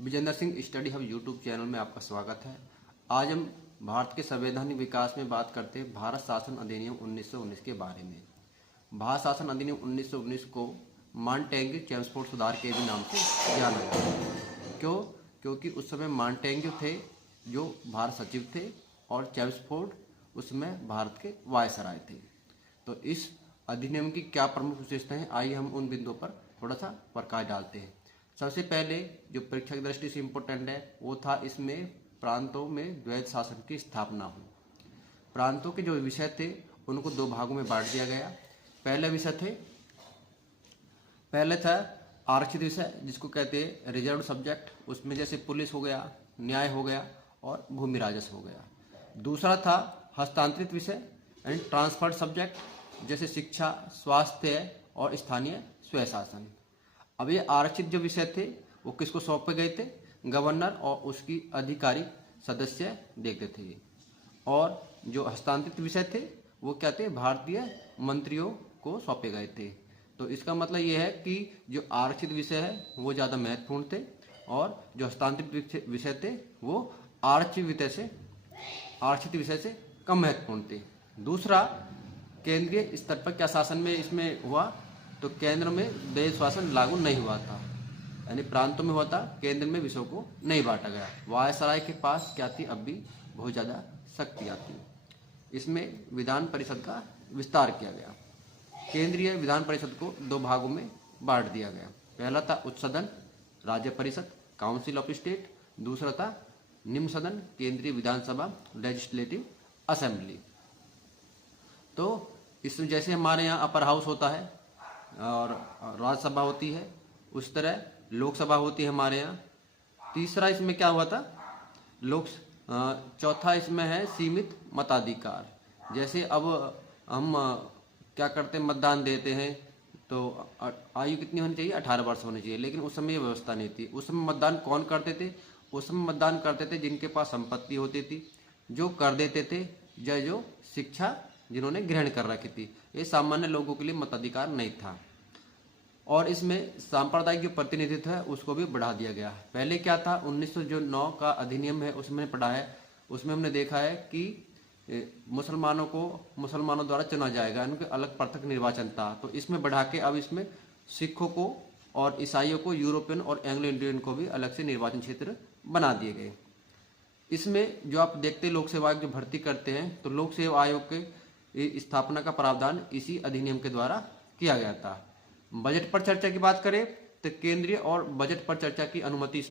Vijendra Singh study hub YouTube channel में आपका स्वागत है। आज हम भारत के संवैधानिक विकास में बात करते हैं भारत शासन अधिनियम 1919 के बारे में। भारत शासन अधिनियम 1919 को मॉन्टेग्यू चेम्सफोर्ड सुधार के भी नाम से जाना जाता है। क्यों? क्योंकि उस समय मॉन्टेग्यू थे जो भारत सचिव थे और चेम्सफोर्ड उसमें भारत के वायसराय थे। तो इस अधिनियम की क्या प्रमुख विशेषताएं, आइए हम उन बिंदुओं पर थोड़ा सा प्रकाश डालते हैं। सबसे पहले जो परीक्षा की दृष्टि से इम्पोर्टेंट है वो था इसमें प्रांतों में द्वैध शासन की स्थापना हो। प्रांतों के जो विषय थे उनको दो भागों में बांट दिया गया। पहले था आरक्षित विषय जिसको कहते हैं रिजर्व सब्जेक्ट, उसमें जैसे पुलिस हो गया, न्याय हो गया और भूमि राजस्व हो गया। दूसरा था हस्तांतरित विषय यानी ट्रांसफर्ड सब्जेक्ट जैसे शिक्षा, स्वास्थ्य और स्थानीय स्वशासन। अब ये आरक्षित जो विषय थे वो किसको सौंपे गए थे? गवर्नर और उसकी आधिकारिक सदस्य देखते थे। और जो हस्तांतरित विषय थे वो क्या थे? भारतीय मंत्रियों को सौंपे गए थे। तो इसका मतलब ये है कि जो आरक्षित विषय है वो ज़्यादा महत्वपूर्ण थे और जो हस्तांतरित विषय थे वो आरक्षित विषय से कम महत्वपूर्ण थे। दूसरा, केंद्रीय स्तर पर क्या शासन में इसमें हुआ? तो केंद्र में द्वैध शासन लागू नहीं हुआ था, यानी प्रांतों में हुआ था, केंद्र में विषयों को नहीं बांटा गया। वायसराय के पास क्या थी? अब भी बहुत ज़्यादा शक्तियाँ थी। इसमें विधान परिषद का विस्तार किया गया। केंद्रीय विधान परिषद को दो भागों में बांट दिया गया। पहला था उच्च सदन राज्य परिषद काउंसिल ऑफ स्टेट, दूसरा था निम्न सदन केंद्रीय विधानसभा लेजिस्लेटिव असेंबली। तो इसमें जैसे हमारे यहाँ अपर हाउस होता है और राज्यसभा होती है, उस तरह लोकसभा होती है हमारे यहाँ। तीसरा इसमें क्या हुआ था? चौथा इसमें है सीमित मताधिकार। जैसे अब हम क्या करते हैं, मतदान देते हैं तो आयु कितनी होनी चाहिए? 18 वर्ष होनी चाहिए, लेकिन उस समय ये व्यवस्था नहीं थी। उस समय मतदान कौन करते थे? उस समय मतदान करते थे जिनके पास संपत्ति होती थी, जो कर देते थे, या जो शिक्षा जिन्होंने ग्रहण कर रखी थी। ये सामान्य लोगों के लिए मताधिकार नहीं था। और इसमें सांप्रदायिक जो प्रतिनिधित्व है उसको भी बढ़ा दिया गया। पहले क्या था? 1909 का अधिनियम है उसमें पढ़ा है, उसमें हमने देखा है कि मुसलमानों को मुसलमानों द्वारा चुना जाएगा, उनके अलग पृथक निर्वाचन था। तो इसमें बढ़ा के अब इसमें सिखों को और ईसाइयों को, यूरोपियन और एंग्लो इंडियन को भी अलग से निर्वाचन क्षेत्र बना दिए गए। इसमें जो आप देखते लोक सेवा आयोग जो भर्ती करते हैं, तो लोक सेवा आयोग के स्थापना का प्रावधान इसी अधिनियम के द्वारा किया गया था। बजट पर चर्चा की बात करें तो केंद्रीय और बजट पर चर्चा की अनुमति